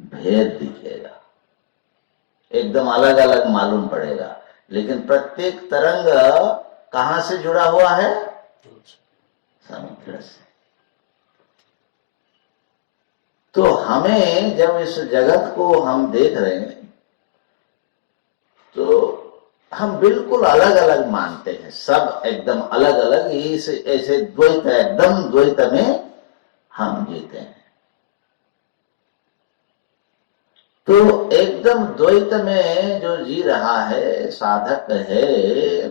भेद दिखेगा, एकदम अलग अलग मालूम पड़ेगा। लेकिन प्रत्येक तरंग कहां से जुड़ा हुआ है? समुद्र से। तो हमें जब इस जगत को हम देख रहे हैं तो हम बिल्कुल अलग अलग मानते हैं, सब एकदम अलग अलग, ऐसे द्वैत, एकदम द्वैत में हम जीते हैं। तो एकदम द्वैत में जो जी रहा है साधक है,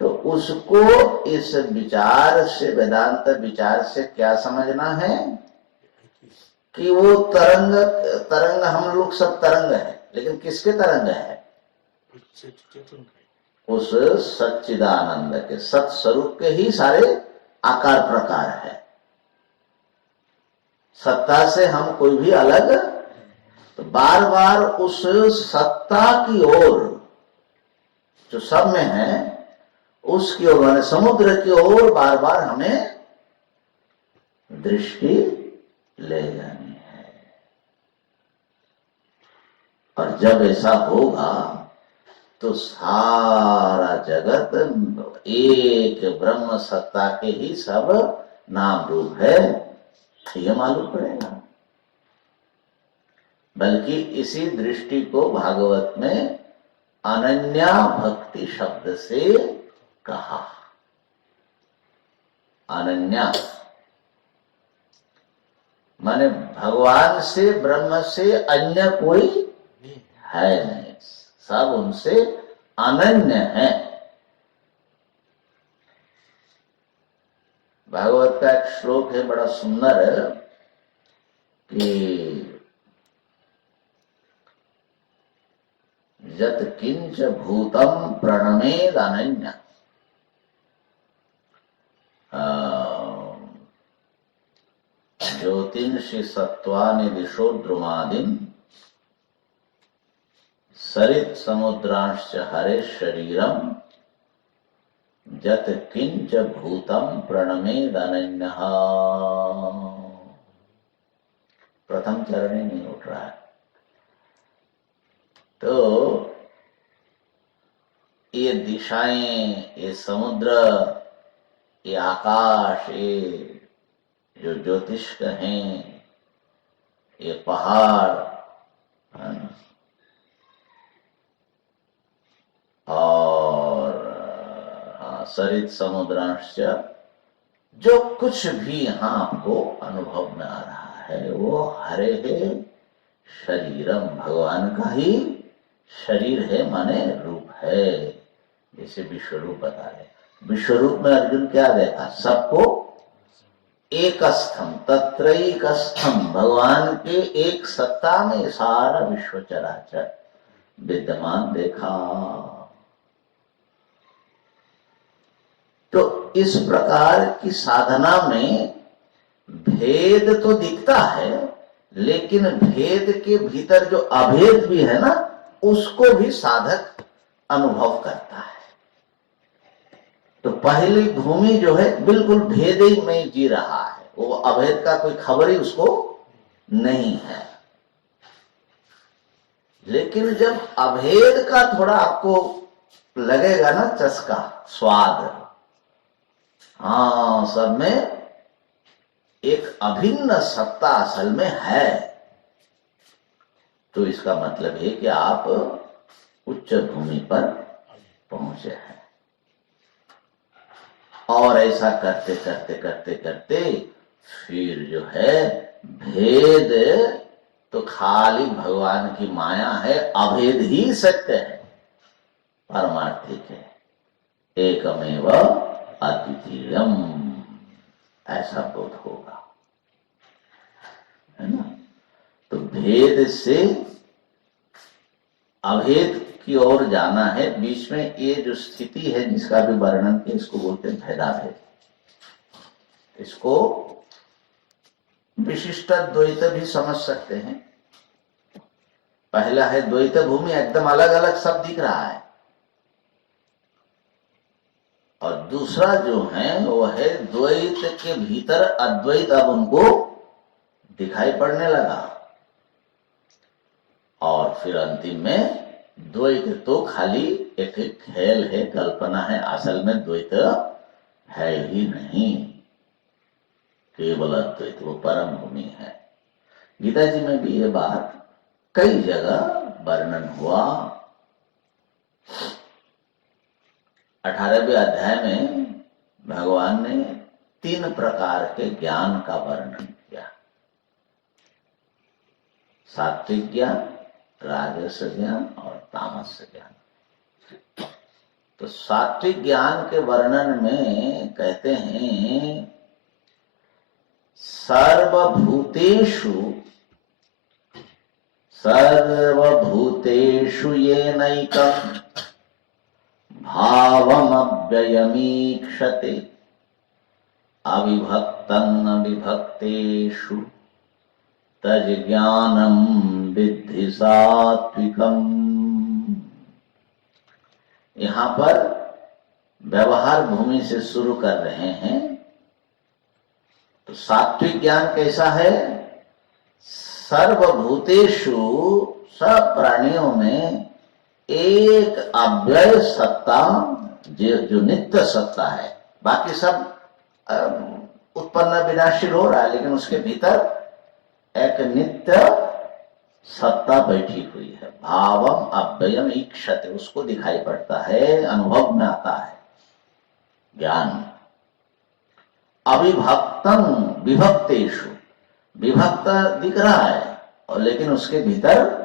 तो उसको इस विचार से, वेदांत विचार से क्या समझना है कि वो तरंग हम लोग सब तरंग है, लेकिन किसके तरंग है? उस सच्चिदानंद के, सत स्वरूप के ही सारे आकार प्रकार है। सत्ता से हम कोई भी अलग, तो बार बार उस सत्ता की ओर जो सब में है, उसकी ओर, माने समुद्र की ओर बार बार हमें दृष्टि ले जानी है। और जब ऐसा होगा तो सारा जगत एक ब्रह्म सत्ता के ही सब नाम रूप है, यह मालूम पड़ेगा। बल्कि इसी दृष्टि को भागवत में अनन्या भक्ति शब्द से कहा। अनन्या माने भगवान से, ब्रह्म से अन्य कोई है नहीं, सब उनसे अनन्य है। भागवत का एक श्लोक है बड़ा सुंदर, कि यत किंच भूतम प्रणमेद अनन्या, ज्योतिषि सत्वानि दिशो द्रुमादिन सरित समुद्रांश्च हरे शरीरम जत किंच भूतम प्रणमेद अनन्यः। प्रथम चरण ही नहीं उठ रहा है। तो ये दिशाएं, ये समुद्र, ये आकाश, ये जो ज्योतिष हैं, ये पहाड़, और सरित समुद्रांश, जो कुछ भी यहाँ आपको अनुभव में आ रहा है वो हरे है शरीरम, भगवान का ही शरीर है, माने रूप है। जैसे विश्वरूप बता रहे। विश्वरूप में अर्जुन क्या देखा? सबको एक स्थम, तत्रैक स्थम, भगवान के एक सत्ता में सारा विश्व चराचर विद्यमान देखा। तो इस प्रकार की साधना में भेद तो दिखता है, लेकिन भेद के भीतर जो अभेद भी है ना, उसको भी साधक अनुभव करता है। तो पहली भूमि जो है बिल्कुल भेद ही में जी रहा है, वो अभेद का कोई खबर ही उसको नहीं है। लेकिन जब अभेद का थोड़ा आपको लगेगा ना चस्का, स्वाद, हाँ, सब में एक अभिन्न सत्ता असल में है, तो इसका मतलब है कि आप उच्च भूमि पर पहुंचे हैं। और ऐसा करते करते करते करते फिर जो है भेद तो खाली भगवान की माया है, अभेद ही सत्य है, पारमार्थिक है, एकमेव अद्वितीयम, ऐसा बोध होगा, है ना। तो भेद से अभेद की ओर जाना है। बीच में ये जो स्थिति है जिसका भी वर्णन किया, इसको बोलते हैं भेदाभेद। इसको विशिष्ट द्वैत भी समझ सकते हैं। पहला है द्वैत भूमि, एकदम अलग अलग सब दिख रहा है, और दूसरा जो है वो है द्वैत के भीतर अद्वैत अब उनको दिखाई पड़ने लगा। और फिर अंतिम में द्वैत तो खाली एक खेल है, कल्पना है, असल में द्वैत है ही नहीं, केवल अद्वैत वो परम भूमि है। गीता जी में भी ये बात कई जगह वर्णन हुआ। 18वें अध्याय में भगवान ने 3 प्रकार के ज्ञान का वर्णन किया। सात्विक ज्ञान, राजस ज्ञान और तामस ज्ञान। तो सात्विक ज्ञान के वर्णन में कहते हैं सर्वभूतेषु येनैकम् भावमव्ययमीक्षते अविभक्तम् अविभक्तेषु तज्ज्ञानं विद्धि सात्विकम्। यहां पर व्यवहार भूमि से शुरू कर रहे हैं। तो सात्विक ज्ञान कैसा है? सर्वभूतेषु, सब प्राणियों में एक अव्यय सत्ता, जो नित्य सत्ता है। बाकी सब उत्पन्न विनाशील हो रहा है, लेकिन उसके भीतर एक नित्य सत्ता बैठी हुई है। भावम अव्ययम ईक्षते, उसको दिखाई पड़ता है, अनुभव में आता है ज्ञान। अविभक्तम विभक्तेषु, विभक्त दिख रहा है और लेकिन उसके भीतर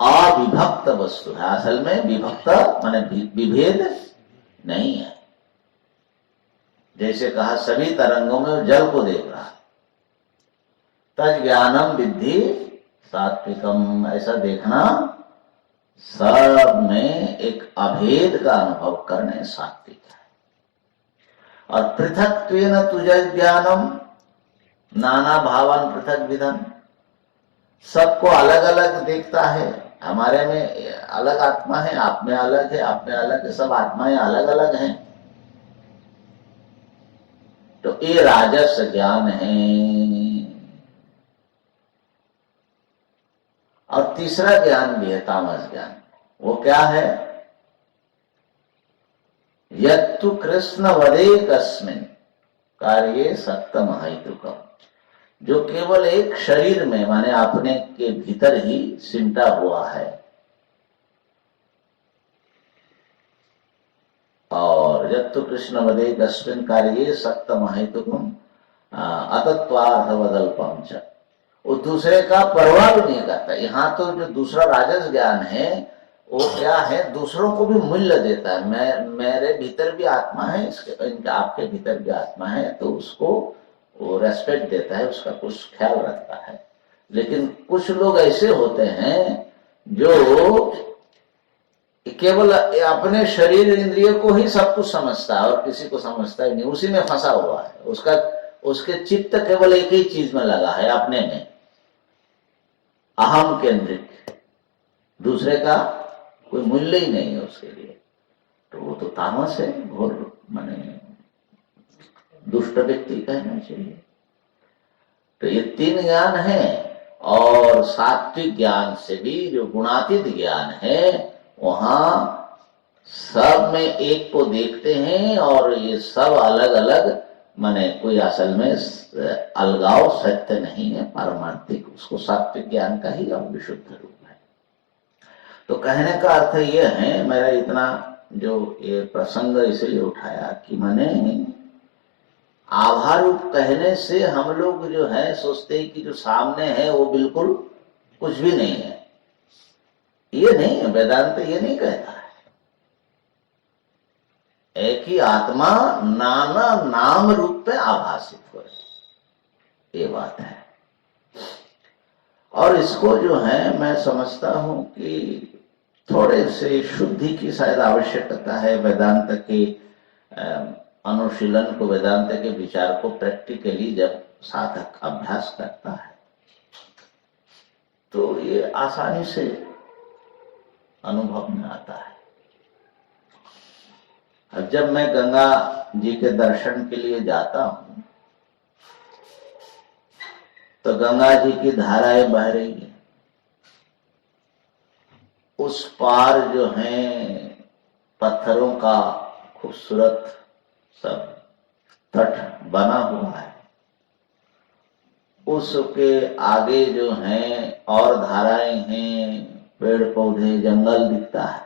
अविभक्त वस्तु है। असल में विभक्त माने विभेद नहीं है। जैसे कहा सभी तरंगों में जल को देख रहा है, तज ज्ञानम विद्धि सात्विकम, ऐसा देखना सब में एक अभेद का अनुभव करने सात्विक है। और पृथक्त्वेन तुझ ज्ञानम नाना भावन पृथक विधम, सबको अलग अलग देखता है। हमारे में अलग आत्मा है, आप में अलग है, आप में अलग है, सब आत्माएं अलग अलग हैं। तो ये राजस ज्ञान है। और तीसरा ज्ञान भी है तामस ज्ञान। वो क्या है? यत्तु कृष्ण वदेकस्मिन् कार्ये सत्यम हेतुकम्, जो केवल एक शरीर में माने अपने के भीतर ही सिमटा हुआ है। और यत्तु कृष्ण वदेकस्मिन् कार्ये सत्यम हेतुकम् अतत्वार्थवदल्पम च, वो दूसरे का परवाह भी नहीं करता। यहाँ तो जो दूसरा राजस ज्ञान है वो क्या है, दूसरों को भी मूल्य देता है। मेरे भीतर भी आत्मा है, इनके आपके भीतर भी आत्मा है, तो उसको वो रेस्पेक्ट देता है, उसका कुछ ख्याल रखता है। लेकिन कुछ लोग ऐसे होते हैं जो केवल अपने शरीर इंद्रिय को ही सब कुछ समझता है और किसी को समझता ही नहीं, उसी में फंसा हुआ है। उसके चित्त केवल एक ही चीज में लगा है, अपने में, अहम केंद्रित। दूसरे का कोई मूल्य ही नहीं है उसके लिए। तो वो तो तामस है, घोर माने दुष्ट व्यक्ति कहना चाहिए। तो ये 3 ज्ञान है, और सात्विक ज्ञान से भी जो गुणातीत ज्ञान है, वहां सब में एक को देखते हैं, और ये सब अलग अलग माने कोई असल में अलगाव सत्य नहीं है, पारमार्थिक, उसको सात्विक ज्ञान का ही विशुद्ध रूप है। तो कहने का अर्थ ये है, मेरा इतना जो ये प्रसंग इसलिए उठाया कि मैंने आभारूप कहने से हम लोग जो है सोचते हैं कि जो सामने है वो बिल्कुल कुछ भी नहीं है। ये नहीं है, वेदांत ये नहीं कहता है। एक ही आत्मा नाना नाम रूप में आभासित हो, ये बात है। और इसको जो है मैं समझता हूं कि थोड़े से शुद्धि की शायद आवश्यकता है, वेदांत के अनुशीलन को, वेदांत के विचार को प्रैक्टिकली जब साधक अभ्यास करता है तो ये आसानी से अनुभव में आता है। अब जब मैं गंगा जी के दर्शन के लिए जाता हूं तो गंगा जी की धाराएं बह रही है, उस पार जो है पत्थरों का खूबसूरत सब तट बना हुआ है, उसके आगे जो हैं और धाराएं हैं, पेड़ पौधे, जंगल दिखता है।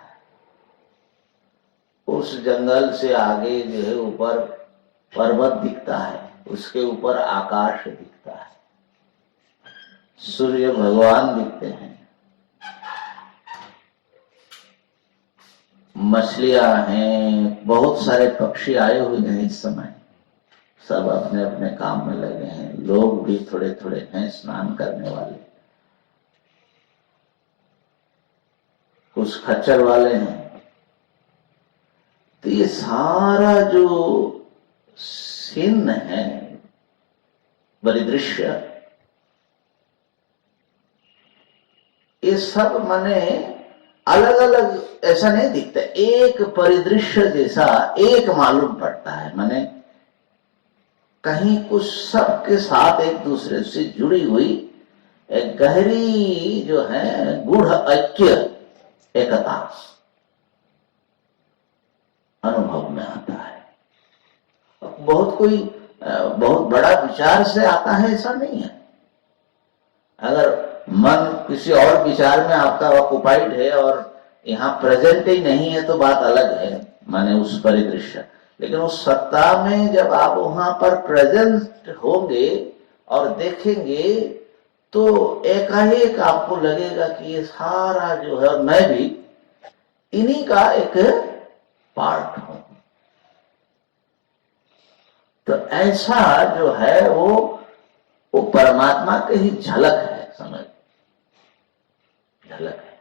उस जंगल से आगे जो है ऊपर पर्वत दिखता है, उसके ऊपर आकाश दिखता है, सूर्य भगवान दिखते हैं, मछलियां हैं, बहुत सारे पक्षी आए हुए हैं इस समय, सब अपने अपने काम में लगे हैं, लोग भी थोड़े थोड़े हैं स्नान करने वाले, कुछ खच्चर वाले हैं। तो ये सारा जो सीन है, परिदृश्य, ये सब माने अलग अलग ऐसा नहीं दिखता, एक परिदृश्य जैसा एक मालूम पड़ता है। माने कहीं कुछ सबके साथ एक दूसरे से जुड़ी हुई एक गहरी जो है गूढ़ ऐक्य, एकता अनुभव में आता है। बहुत बड़ा विचार से आता है ऐसा नहीं है। अगर मन किसी और विचार में आपका ऑक्युपाइड है और यहाँ प्रेजेंट ही नहीं है तो बात अलग है, माने उस परिदृश्य। लेकिन उस सत्ता में जब आप वहां पर प्रेजेंट होंगे और देखेंगे तो एकाएक आपको लगेगा कि ये सारा जो है, और मैं भी इन्हीं का एक पार्ट हूं। तो ऐसा जो है वो परमात्मा के ही झलक है, समझ, झलक है।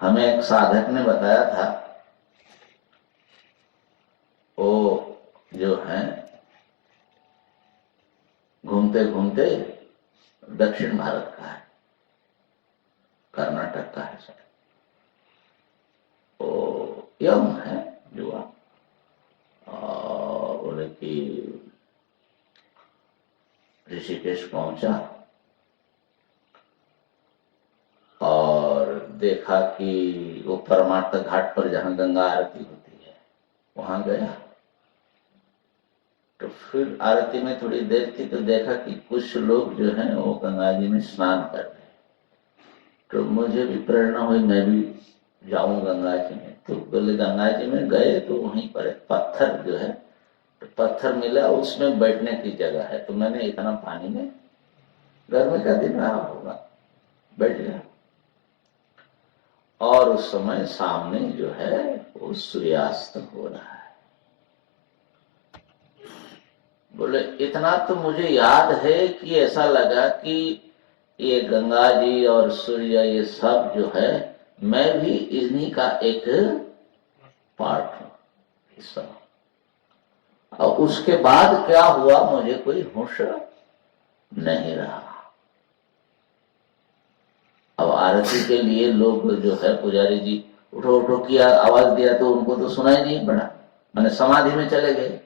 हमें एक साधक ने बताया था, वो जो है घूमते घूमते दक्षिण भारत का है, कर्नाटक का है सर, वो यंग है, युवा, और बोले कि ऋषिकेश पहुंचा और देखा कि वो परमार्थ घाट पर जहां गंगा आरती होती है वहां गया। तो फिर आरती में थोड़ी देर थी तो देखा कि कुछ लोग जो हैं वो गंगा जी में स्नान कर रहे। तो मुझे भी प्रेरणा हुई, मैं भी जाऊं गंगा जी में। तो बोले गंगा जी में गए तो वहीं पर एक पत्थर जो है, तो पत्थर मिला, उसमें बैठने की जगह है। तो मैंने इतना पानी में, गर्मी का दिन रहा होगा, बैठ गया। और उस समय सामने जो है वो सूर्यास्त हो रहा है। बोले इतना तो मुझे याद है कि ऐसा लगा कि ये गंगा जी और सूर्य ये सब जो है मैं भी इन्हीं का एक पार्ट हूं, हिस्सा। और उसके बाद क्या हुआ मुझे कोई होश नहीं रहा। अब आरती के लिए लोग जो है पुजारी जी उठो उठो किया, आवाज दिया तो उनको तो सुनाई नहीं पड़ा, मैंने समाधि में चले गए।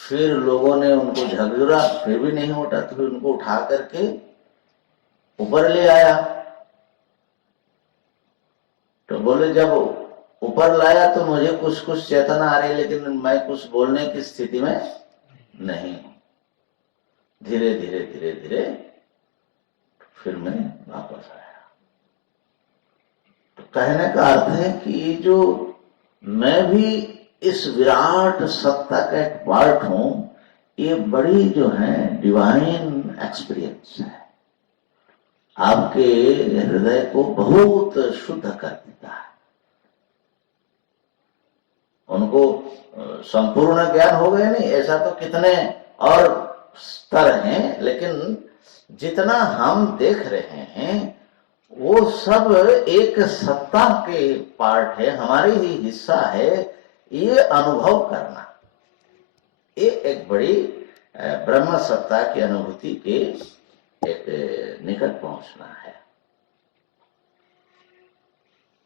फिर लोगों ने उनको झगड़ा, फिर भी नहीं उठा, तो फिर उनको उठा करके ऊपर ले आया। तो बोले जब ऊपर लाया तो मुझे कुछ कुछ चेतना आ रही, लेकिन मैं कुछ बोलने की स्थिति में नहीं हूं। धीरे धीरे धीरे धीरे फिर मैं वापस आया। तो कहने का अर्थ है कि जो मैं भी इस विराट सत्ता का एक पार्ट हूं, ये बड़ी जो है डिवाइन एक्सपीरियंस है, आपके हृदय को बहुत शुद्ध कर देता है। उनको संपूर्ण ज्ञान हो गया नहीं, ऐसा तो कितने और स्तर हैं, लेकिन जितना हम देख रहे हैं वो सब एक सत्ता के पार्ट है, हमारी ही हिस्सा है। ये अनुभव करना, ये एक बड़ी ब्रह्म सत्ता की अनुभूति के एक निकट पहुंचना है।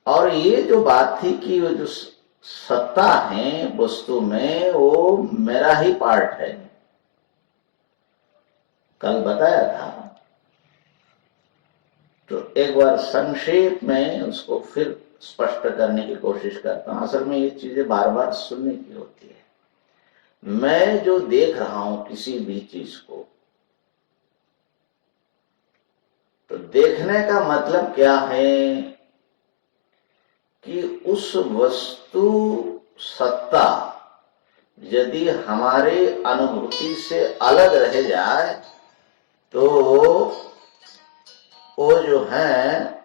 और ये जो बात थी कि वो जो सत्ता है वस्तु में, वो मेरा ही पार्ट है, कल बताया था। तो एक बार संक्षेप में उसको फिर स्पष्ट करने की कोशिश करता हूं। असल में ये चीजें बार बार सुनने की होती है। मैं जो देख रहा हूं किसी भी चीज को, तो देखने का मतलब क्या है कि उस वस्तु सत्ता यदि हमारे अनुभूति से अलग रह जाए तो वो जो है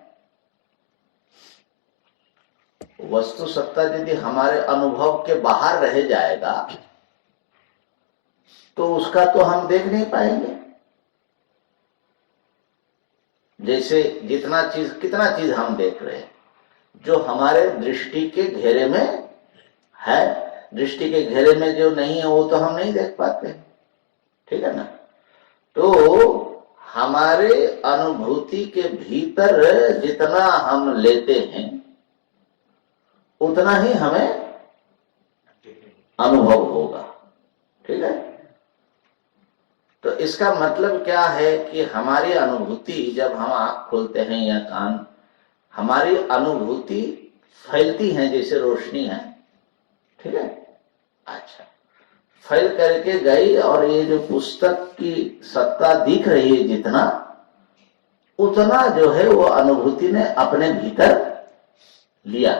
वस्तु सत्ता यदि हमारे अनुभव के बाहर रह जाएगा तो उसका तो हम देख नहीं पाएंगे। जैसे कितना चीज हम देख रहे हैं, जो हमारे दृष्टि के घेरे में है, दृष्टि के घेरे में जो नहीं है वो तो हम नहीं देख पाते, ठीक है ना। तो हमारे अनुभूति के भीतर जितना हम लेते हैं उतना ही हमें अनुभव होगा, ठीक है। तो इसका मतलब क्या है कि हमारी अनुभूति, जब हम आंख खोलते हैं या कान, हमारी अनुभूति फैलती है जैसे रोशनी है, ठीक है। अच्छा, फैल करके गई और ये जो पुस्तक की सत्ता दिख रही है जितना, उतना जो है वो अनुभूति ने अपने भीतर लिया,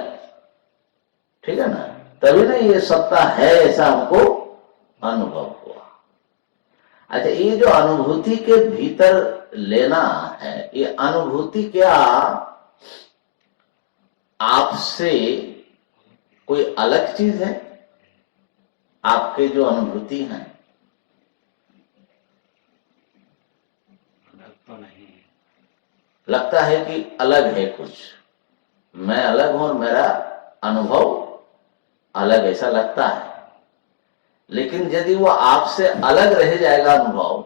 ठीक है ना। तभी ना ये सत्ता है ऐसा हमको अनुभव हुआ। अच्छा, ये जो अनुभूति के भीतर लेना है, ये अनुभूति क्या आपसे कोई अलग चीज है? आपके जो अनुभूति है तो नहीं लगता है कि अलग है कुछ, मैं अलग हूं और मेरा अनुभव अलग, ऐसा लगता है। लेकिन यदि वो आपसे अलग रह जाएगा अनुभव,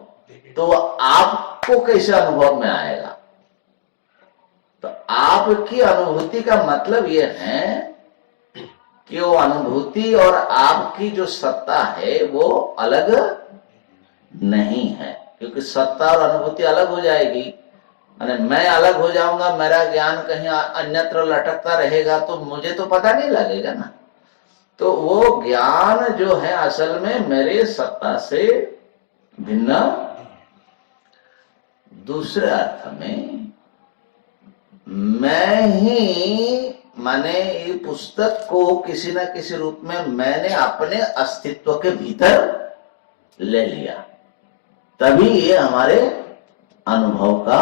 तो वो आपको कैसे अनुभव में आएगा? तो आपकी अनुभूति का मतलब ये है कि वो अनुभूति और आपकी जो सत्ता है वो अलग नहीं है, क्योंकि सत्ता और अनुभूति अलग हो जाएगी। मैं अलग हो जाऊंगा, मेरा ज्ञान कहीं अन्यत्र लटकता रहेगा तो मुझे तो पता नहीं लगेगा ना। तो वो ज्ञान जो है असल में मेरे सत्ता से भिन्न, दूसरे अर्थ में मैं ही, माने ये पुस्तक को किसी न किसी रूप में मैंने अपने अस्तित्व के भीतर ले लिया, तभी ये हमारे अनुभव का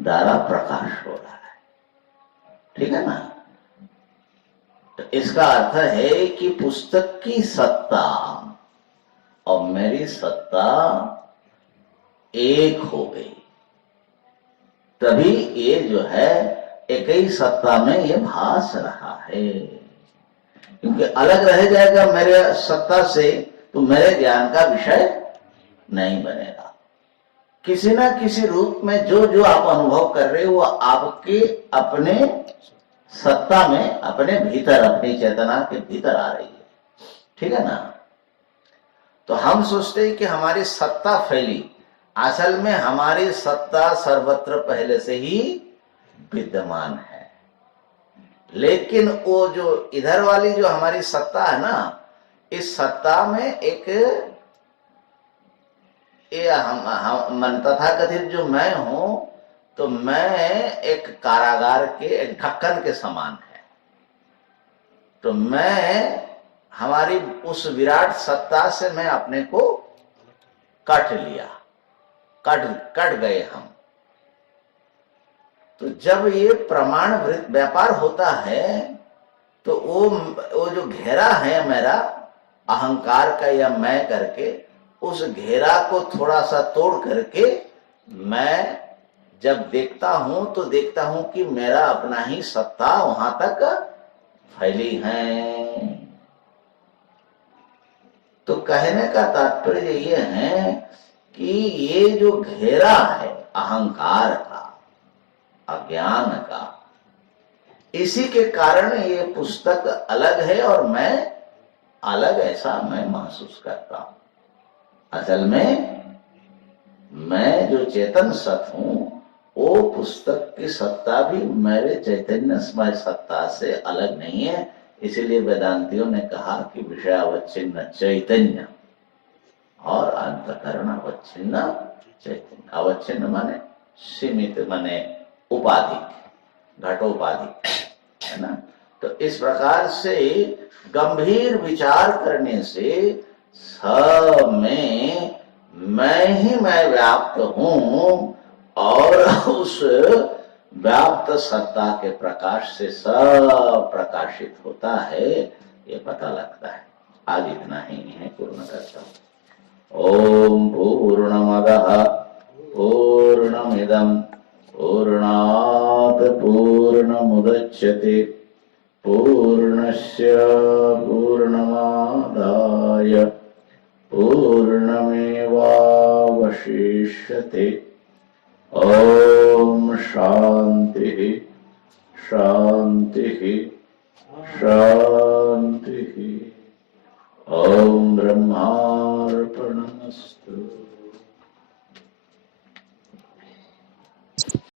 द्वारा प्रकाश हो रहा है। ठीक है ना? तो इसका अर्थ है कि पुस्तक की सत्ता और मेरी सत्ता एक हो गई, तभी ये जो है एक ही सत्ता में ये भास रहा है। क्योंकि अलग रह जाएगा मेरे सत्ता से तो मेरे ज्ञान का विषय नहीं बनेगा। किसी ना किसी रूप में जो जो आप अनुभव कर रहे हो वो आपके अपने सत्ता में, अपने भीतर, अपनी चेतना के भीतर आ रही है। ठीक है ना? तो हम सोचते हैं कि हमारी सत्ता फैली, असल में हमारी सत्ता सर्वत्र पहले से ही विद्यमान है। लेकिन वो जो इधर वाली जो हमारी सत्ता है ना, इस सत्ता में एक हम तथाकथित जो मैं हूं, तो मैं एक कारागार के एक ढक्कन के समान है। तो मैं हमारी उस विराट सत्ता से मैं अपने को काट लिया, कट गए हम। तो जब ये प्रमाण व्यापार होता है तो वो जो घेरा है मेरा अहंकार का या मैं करके, उस घेरा को थोड़ा सा तोड़ करके मैं जब देखता हूं तो देखता हूं कि मेरा अपना ही सत्ता वहां तक फैली है। तो कहने का तात्पर्य ये है कि ये जो घेरा है अहंकार का, अज्ञान का, इसी के कारण ये पुस्तक अलग है और मैं अलग, ऐसा मैं महसूस करता हूं। असल में मैं जो चेतन सत हूं, वो पुस्तक की सत्ता भी मेरे चैतन्यमय सत्ता से अलग नहीं है। इसीलिए वेदांतियों ने कहा कि विषय अवच्छिन्न चैतन्य और अंतकरण अवच्छिन्न चैतन्य। अवच्छिन्न माने सीमित, माने उपाधि, घटोपाधि, है ना? तो इस प्रकार से गंभीर विचार करने से सब में मैं ही मैं व्याप्त हूं और उस व्याप्त सत्ता के प्रकाश से सब प्रकाशित होता है, ये पता लगता है। आज इतना ही है, पूर्ण करता हूं। ओम पूर्णमदः पूर्णमिदं पूर्णात् पूर्णमुदच्यते पूर्णस्य पूर्णमादाय पूर्णमेवावशिष्यते। ओम शांति शांति शांति। ओम ब्रह्मा